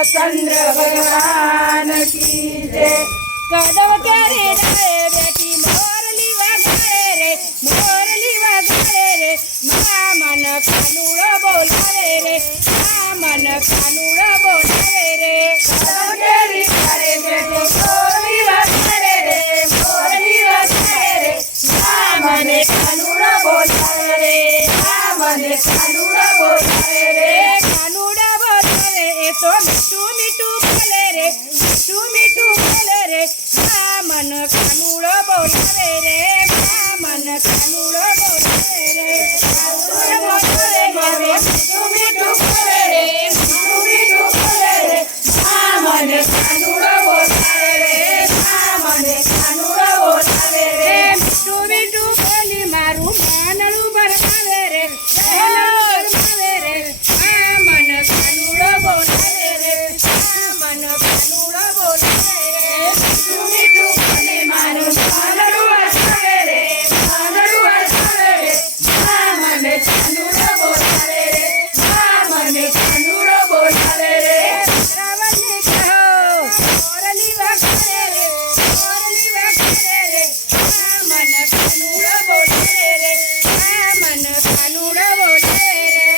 चंद्र भगवान की जय। कदम क्यारे डाले बेटी मोरली वगाड़े रे, मोरली वगाड़े रे, माँ मन कानूड़ो बोलावे रे, माँ मन कानूड़ो बोलावे रे। कदम क्यारे डाले बेटी मोरली वगाड़े रे, मोरली वगाड़े रे, माँ मन कानूड़ो बोलावे रे, माँ मन कानूड़ो बोलावे रे। कानूड़ा बोलावे ए तो मीठू मीठू बोले रे, मीठू मीठू बोले रे, माँ मन कानूड़ो बोलावे रे, माँ मन कानूड़ो बोलावे रे। कानूड़ो बोले रे, मीठू मीठू बोले रे, मीठू मीठू बोले रे, माँ मन कानूड़ो बोलावे रे, माँ मन कानूड़ो बोलावे रे। मीठू मीठू बोली मारू मानड़ू भरमावे रे, भरमावे रे, माँ मन कानूड़ो बोलावे रे, माँ मन कानूड़ो बोलावे रे। मीठू मीठू बोली मारू मानड़ू भरमावे रे, मानड़ू भरमावे रे, माँ मन कानूड़ो बोलावे रे, माँ मन कानूड़ो बोलावे रे। रावण ने कहो मोरली वगाड़े रे, मोरली वगाड़े रे, माँ मन कानूड़ो बोलावे रे, माँ मन कानूड़ो बोलावे रे।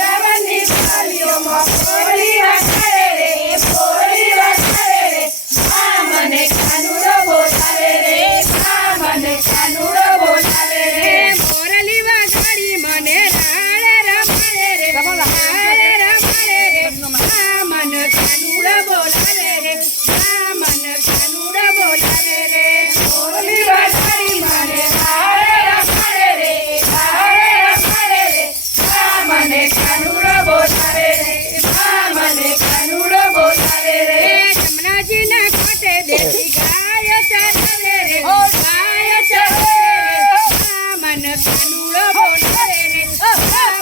रावण ने बोलियो मोरली वगाड़े रे, मोरली वगाड़े रे, माँ मन कानूड़ो बोलावे रे, माँ मन कानूड़ो बोलावे रे। मोरली वगाड़ी मने राळे रमाड़े रे, राळे रमाड़े रे, माँ मन कानूड़ो बोलावे रे, माँ मन कानूड़ो बोलावे रे। मोरली वगाड़ी मने राळे रमाड़े रे, राळे रमाड़े रे, माँ मन कानूड़ो बोलावे रे, माँ मन कानूड़ो बोलावे रे। जमुनाजी ना कांठे देसी गाय चरावे रे, गाय चरावे रे, माँ मन कानूड़ो बोलावे रे, माँ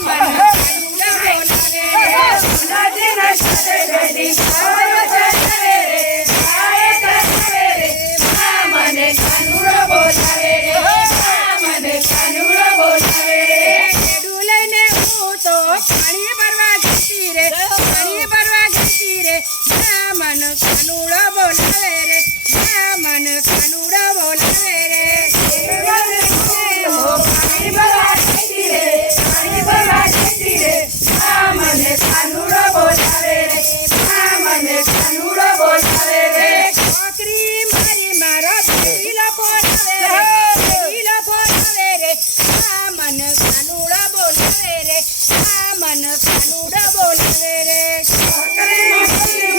मन कानूड़ो बोलावे रे। जमुनाजी ना कांठे देसी गाय चरावे रे, गाय चरावे रे, माँ मन कानूड़ो बोलावे रे, माँ मन कानूड़ो बोलावे रे। खेडू लईने हूँ तो पाणी भरवा जती रे, पाणी भरवा जती रे, माँ मन कानूड़ो बोलावे रे, माँ मन कानूड़ो बोलावे रे। खेडू लईने हूँ पाणी भरवा जती रे, पाणी भरवा जती रे, माँ मन कानूड़ो बोलावे रे, माँ मन कानूड़ो बोलावे रे। छोकरी मारी मारो बेटीला बोलावे रे, बेटीला बोलावे रे, माँ मन कानूड़ो बोलावे रे, माँ मन कानूड़ो बोलावे रे। छोकरी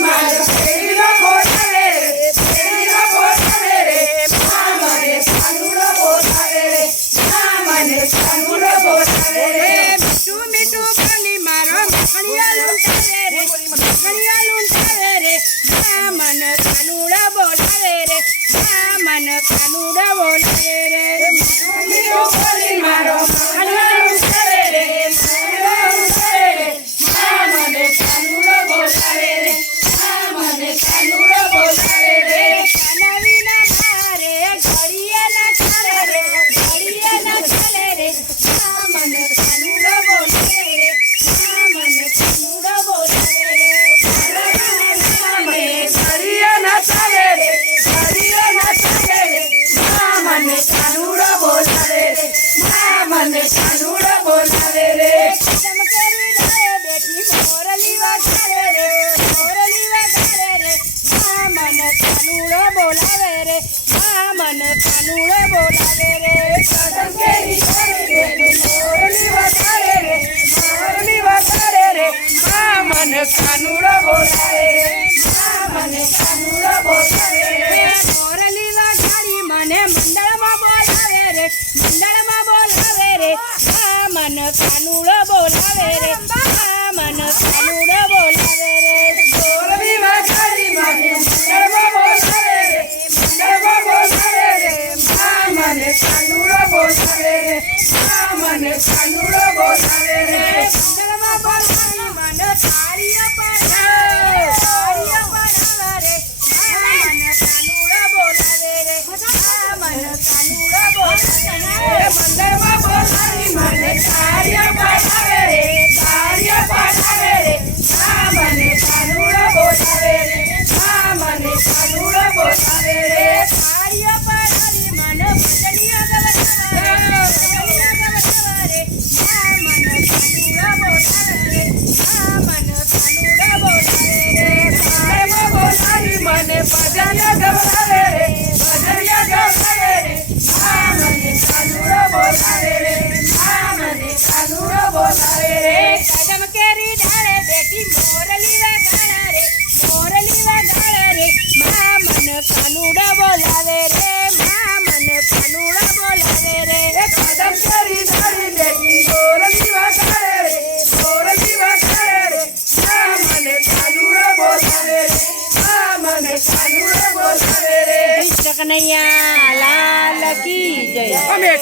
मारी मारो बेटीला बोलावे रे, बेटीला बोलावे रे, माँ मन कानूड़ो बोलावे रे, माँ मन कानूड़ो बोलावे रे। मीठू मीठू बोली मारो मखणिया लूटावे रे, मखणिया लूटावे रे, माँ मन कानूड़ो बोलावे रे, माँ मन कानूड़ो बोलावे रे। मीठू मीठू बोली मारो मखणिया लूटावे रे, मखणिया लूटावे रे, माँ मन कानूड़ो बोलावे रे, माँ मन कानूड़ो बोलावे रे। कानवी ना मारे घड़िया ना चले रे, घड़िया ना चले रे, माँ मन कानूड़ो बोलावे रे, माँ मन कानूड़ो बोलावे रे। घड़िया ना चले रे, घड़िया ना चले रे, माँ मन कानूड़ो बोलावे रे, माँ मन कानूड़ो बोलावे रे। कदम केरी डाले बेटी मोरली वगाड़े रे, मोरली वगाड़े रे, माँ मन कानूड़ो बोलावे रे, माँ मन कानूड़ो बोलावे रे। कदम केरी डाले बेटी मोरली वगाड़े रे, मोरली वगाड़े रे, माँ मन कानूड़ो बोलावे रे, माँ मन कानूड़ो बोलावे रे। मोरली वगाड़ी मने मंडळमां बोलावे रे, मंडळमां बोलावे रे, माँ मन कानूड़ो बोलावे रे, माँ मन कानूड़ो बोलावे रे। मोरली वगाड़ी मने मंडळमां बोलावे रे, मंडळमां बोलावे रे, माँ मन कानूड़ो बोलावे रे, माँ मन कानूड़ो बोलावे रे। मंडळमां बोलावी मने ताळीओ पडावे, ताळीओ पडावे रे, माँ मन कानूड़ो बोलावे रे, माँ मन कानूड़ो बोलावे रे। मंडळमां बोलावी मने ताळीओ पडावे रे, ताळीओ पडावे रे, माँ मन कानूड़ो बोलावे બોલાવે રે કદમ કેરી ડાળે બેઠી મોરલી વગાડે રે મોરલી વગાડે રે મા મન કાનુડા બોલાવે રે મા મન કાનુડા બોલાવે રે કદમ કરી ડાળી બેઠી મોરલી વગાડે રે મોરલી વગાડે રે મા મને કાનુડો બોલાવે રે મા મને કાનુડો બોલાવે રે કૃષ્ણ કનૈયા લાલ કી જય અમે